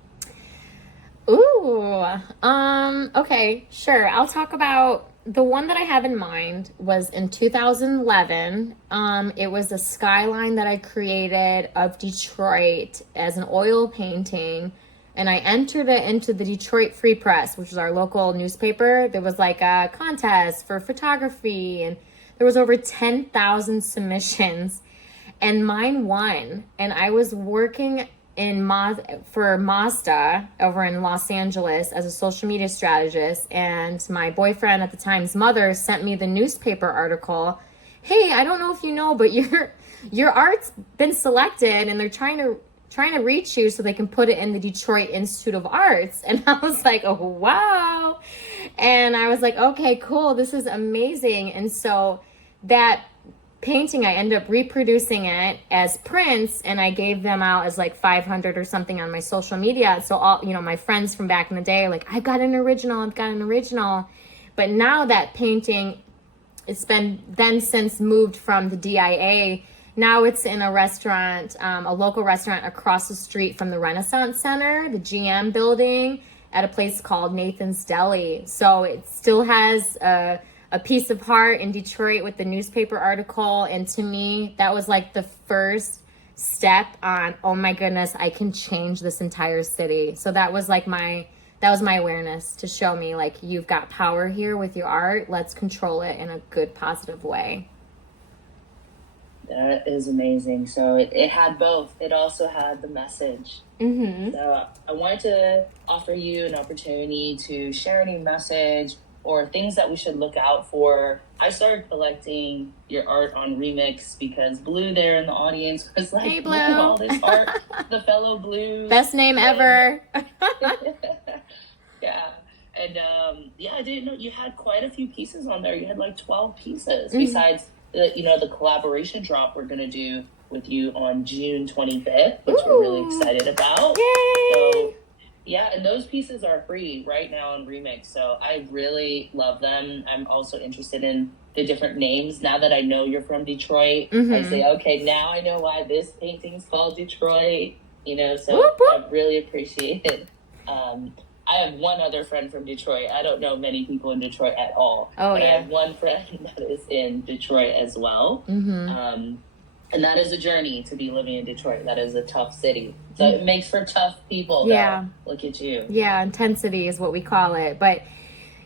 Ooh, okay, sure. I'll talk about the one that I have in mind was in 2011. It was a skyline that I created of Detroit as an oil painting. And I entered it into the Detroit Free Press, which is our local newspaper. There was like a contest for photography, and there was over 10,000 submissions, and mine won. And I was working for Mazda over in Los Angeles as a social media strategist, and my boyfriend at the time's mother sent me the newspaper article. Hey, I don't know if you know, but your art's been selected, and they're trying trying to reach you so they can put it in the Detroit Institute of Arts. And I was like, oh, wow. And I was like, okay, cool. This is amazing. And so that painting, I ended up reproducing it as prints, and I gave them out as like 500 or something on my social media. So all, you know, my friends from back in the day are like, I've got an original. But now that painting, it's been then since moved from the DIA. Now it's in a restaurant, a local restaurant across the street from the Renaissance Center, the GM building, at a place called Nathan's Deli. So it still has a piece of heart in Detroit with the newspaper article. And to me, that was like the first step on, oh my goodness, I can change this entire city. So that was like my awareness to show me, like, you've got power here with your art. Let's control it in a good, positive way. That is amazing. So it had both. It also had the message. Mm-hmm. So I wanted to offer you an opportunity to share any message or things that we should look out for. I started collecting your art on Remix because Blue there in the audience was like, hey, Blue. Look at all this art, the fellow Blues. Best name ever. Yeah. And I didn't know you had quite a few pieces on there. You had like 12 pieces besides the collaboration drop we're going to do with you on June 25th, which we're really excited about. Yay! So, yeah, and those pieces are free right now on Remix. So I really love them. I'm also interested in the different names. Now that I know you're from Detroit, I say, okay, now I know why this painting's called Detroit. So whoop, whoop. I really appreciate it. I have one other friend from Detroit. I don't know many people in Detroit at all. But I have one friend that is in Detroit as well. Mm-hmm. And that is a journey to be living in Detroit. That is a tough city. So it makes for tough people. Yeah. Though. Look at you. Yeah, intensity is what we call it. But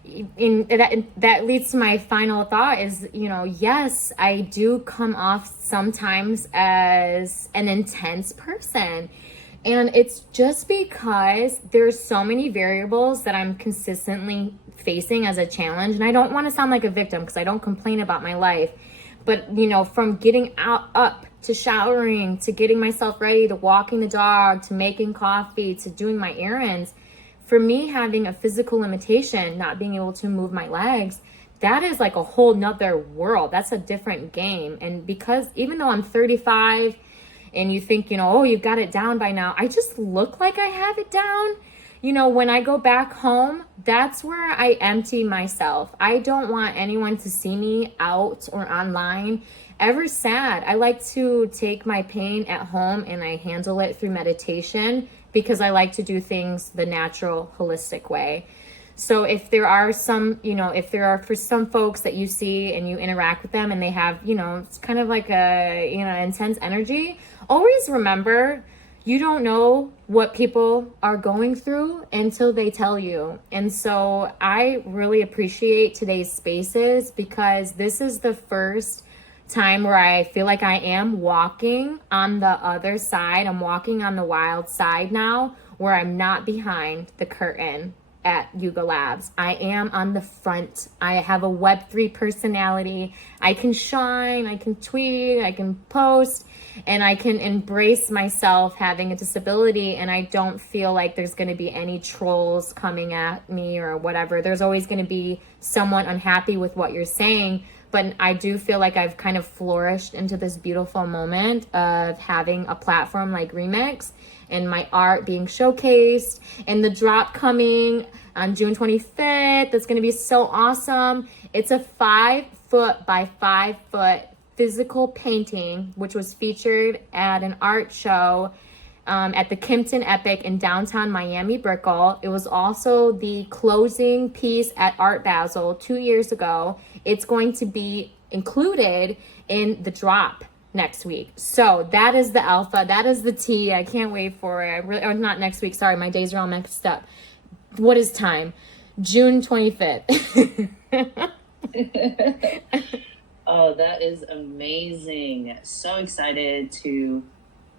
that leads to my final thought is, yes, I do come off sometimes as an intense person. And it's just because there's so many variables that I'm consistently facing as a challenge. And I don't want to sound like a victim because I don't complain about my life. But, from getting up to showering, to getting myself ready, to walking the dog, to making coffee, to doing my errands, for me, having a physical limitation, not being able to move my legs, that is like a whole nother world. That's a different game. And because even though I'm 35 and you think, oh, you've got it down by now, I just look like I have it down. When I go back home, that's where I empty myself. I don't want anyone to see me out or online ever sad. I like to take my pain at home and I handle it through meditation because I like to do things the natural, holistic way. So if there are for some folks that you see and you interact with them and they have, it's kind of like a, intense energy, always remember, you don't know what people are going through until they tell you. And so I really appreciate today's spaces because this is the first time where I feel like I am walking on the other side. I'm walking on the wild side now where I'm not behind the curtain at Yuga Labs. I am on the front. I have a Web3 personality. I can shine, I can tweet, I can post, and I can embrace myself having a disability, and I don't feel like there's going to be any trolls coming at me or whatever. There's always going to be someone unhappy with what you're saying, but I do feel like I've kind of flourished into this beautiful moment of having a platform like Remix and my art being showcased and the drop coming on June 25th. That's going to be so awesome. It's a 5-foot by 5-foot physical painting, which was featured at an art show at the Kimpton Epic in downtown Miami Brickell. It was also the closing piece at Art Basel 2 years ago. It's going to be included in the drop next week. So that is the alpha. That is the T. I can't wait for it. Or not next week. Sorry, my days are all mixed up. What is time? June 25th. Oh, that is amazing. So excited to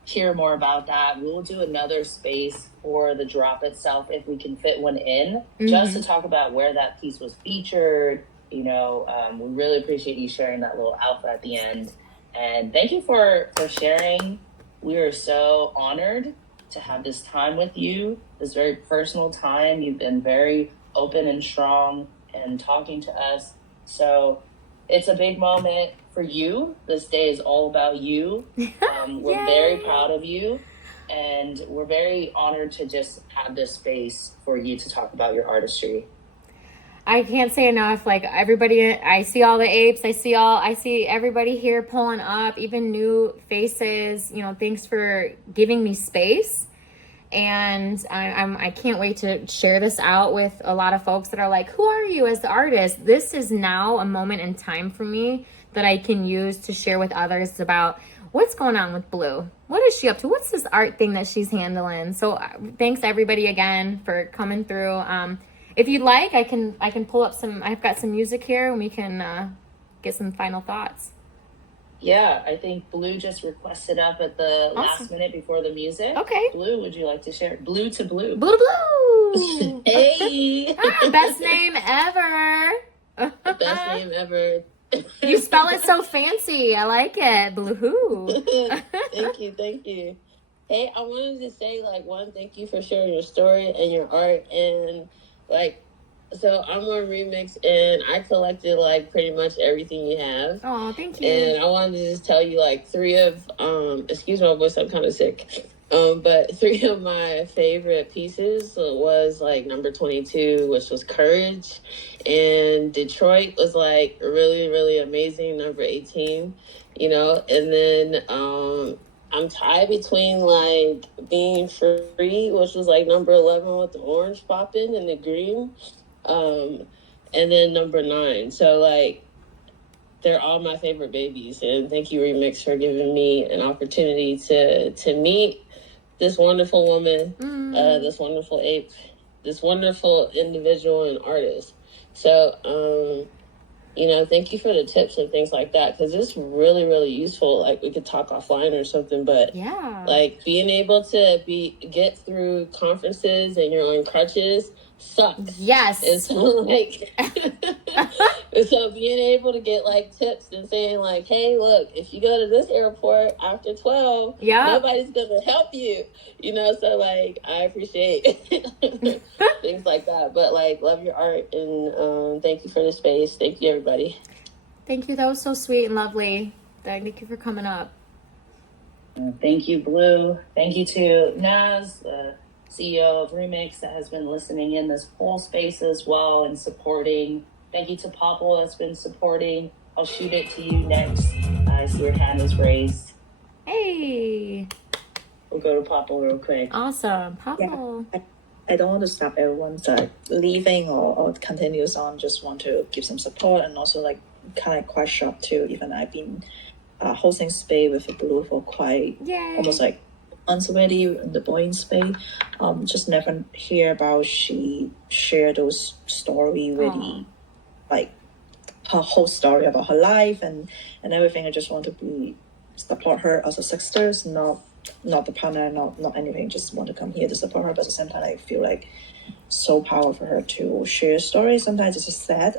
hear more about that. We'll do another space for the drop itself if we can fit one in, just to talk about where that piece was featured. We really appreciate you sharing that little alpha at the end. And thank you for sharing We are so honored to have this time with you, this very personal time. You've been very open and strong and talking to us. So it's a big moment for you. This day is all about you. We're very proud of you. And we're very honored to just have this space for you to talk about your artistry. I can't say enough. Like everybody, I see all the apes. I see everybody here pulling up, even new faces. You know, thanks for giving me space. And I can't wait to share this out with a lot of folks that are like, who are you as the artist? This is now a moment in time for me that I can use to share with others about what's going on with Blue. What is she up to? What's this art thing that she's handling? So thanks everybody again for coming through. If you'd like, I can pull up I've got some music here and we can get some final thoughts. Yeah, I think Blue just requested up at the last minute before the music. Okay. Blue, would you like to share? Blue to Blue. Blue to Blue. Hey. Best name ever. Best name ever. You spell it so fancy. I like it. Blue. Thank you. Hey, I wanted to say, one, thank you for sharing your story and your art. And, so I'm on Remix, and I collected, pretty much everything you have. Oh, thank you. And I wanted to just tell you, three of, excuse my voice, I'm kind of sick. But three of my favorite pieces was, number 22, which was Courage. And Detroit was, really, really amazing, number 18, And then I'm tied between, Being Free, which was, number 11 with the orange popping and the green. And then number 9. So, they're all my favorite babies. And thank you, Remix, for giving me an opportunity to meet this wonderful woman, this wonderful ape, this wonderful individual and artist. So, thank you for the tips and things like that, because it's really, really useful. We could talk offline or something, but being able to get through conferences and you're on crutches sucks. Yes. And so so being able to get tips and saying hey, look, if you go to this airport after 12, nobody's gonna help you, so I appreciate things like that. But love your art, and thank you for the space. Thank you, everybody. Thank you. That was so sweet and lovely. Thank you for coming up. Thank you, Blue. Thank you to Naz, the CEO of Remix, that has been listening in this whole space as well and supporting. Thank you to Popple that's been supporting. I'll shoot it to you next. I see your hand is raised. Hey. We'll go to Popple real quick. Awesome. Popple. Yeah, I don't want to stop everyone's leaving or continues on. Just want to give some support and also kind of quite shocked too. Even I've been hosting space with Blue for quite almost months already in the Boeing space. Just never hear about she share those story really her whole story about her life and everything. I just want to support her as a sister, not the partner, not anything. Just want to come here to support her, but at the same time I feel so powerful for her to share stories. Sometimes it's just sad.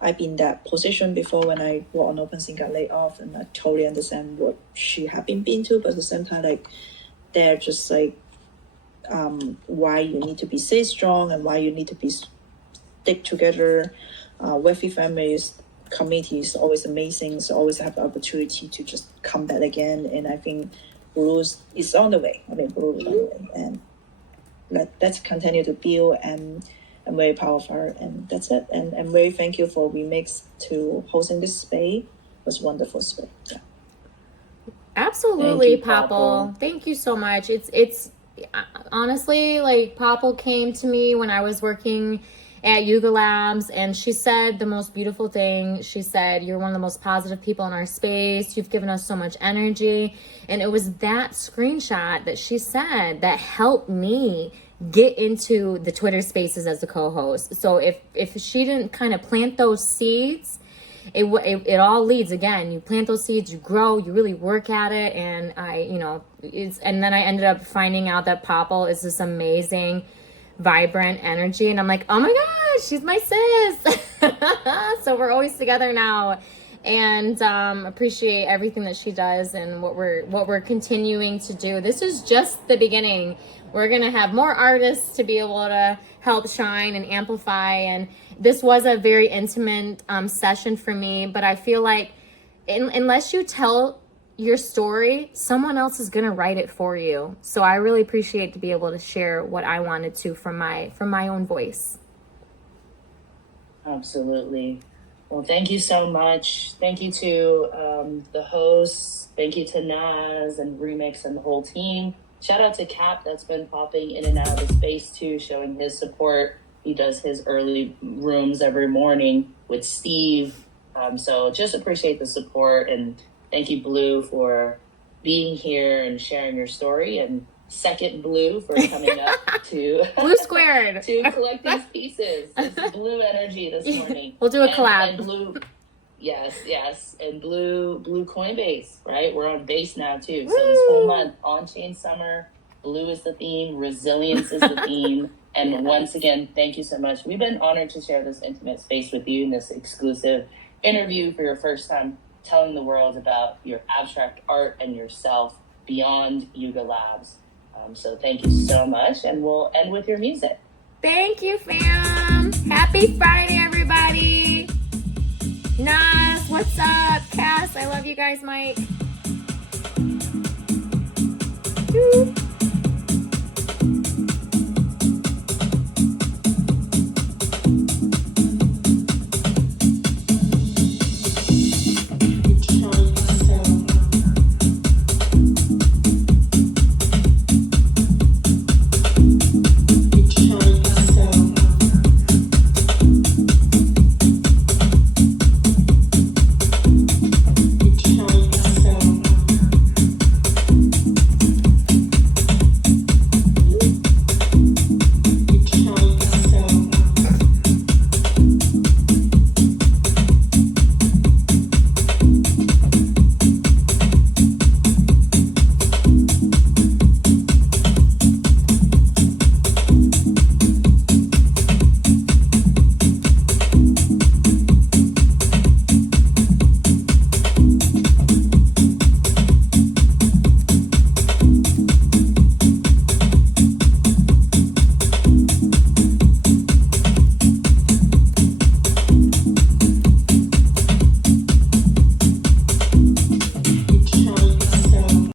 I've been in that position before when I worked on OpenSea, got laid off, and I totally understand what she had been to, but at the same time they're just why you need to be stay strong and why you need to be stick together. Web3 families, communities always amazing, so always have the opportunity to just come back again. And I think Blue is on the way. Blue is on the way, and let's continue to build. And I'm very proud of her, and that's it. And I'm very thankful for Remix to hosting this space. It was wonderful space. Yeah. Absolutely, Popple. Thank you so much. It's honestly Popple came to me when I was working at Yuga Labs, and she said the most beautiful thing. She said, you're one of the most positive people in our space. You've given us so much energy. And it was that screenshot that she said that helped me get into the Twitter spaces as a co-host. So if she didn't kind of plant those seeds, it all leads. Again, you plant those seeds, you grow, you really work at it. And and then I ended up finding out that Popple is this amazing, vibrant energy, and I'm like, oh my gosh, she's my sis. So we're always together now, and appreciate everything that she does and what we're continuing to do. This is just the beginning. We're gonna have more artists to be able to help shine and amplify. And this was a very intimate session for me, but I feel like unless you tell your story, someone else is gonna write it for you. So I really appreciate to be able to share what I wanted to from my own voice. Absolutely. Well, thank you so much. Thank you to the hosts. Thank you to Naz and Remix and the whole team. Shout out to Cap that's been popping in and out of the space too, showing his support. He does his early rooms every morning with Steve. So just appreciate the support, and thank you, Blue, for being here and sharing your story, and second Blue for coming up to Blue squared to collect these pieces. It's Blue energy this morning. We'll do a collab. And Blue, yes, and Blue Coinbase, right? We're on base now too. So this whole month, on-chain summer, Blue is the theme, resilience is the theme. And once again, thank you so much. We've been honored to share this intimate space with you in this exclusive interview for your first time, telling the world about your abstract art and yourself beyond Yuga Labs. So thank you so much, and we'll end with your music. Thank you, fam. Happy Friday, everybody. Nas, what's up? Cass, I love you guys, Mike. Woo.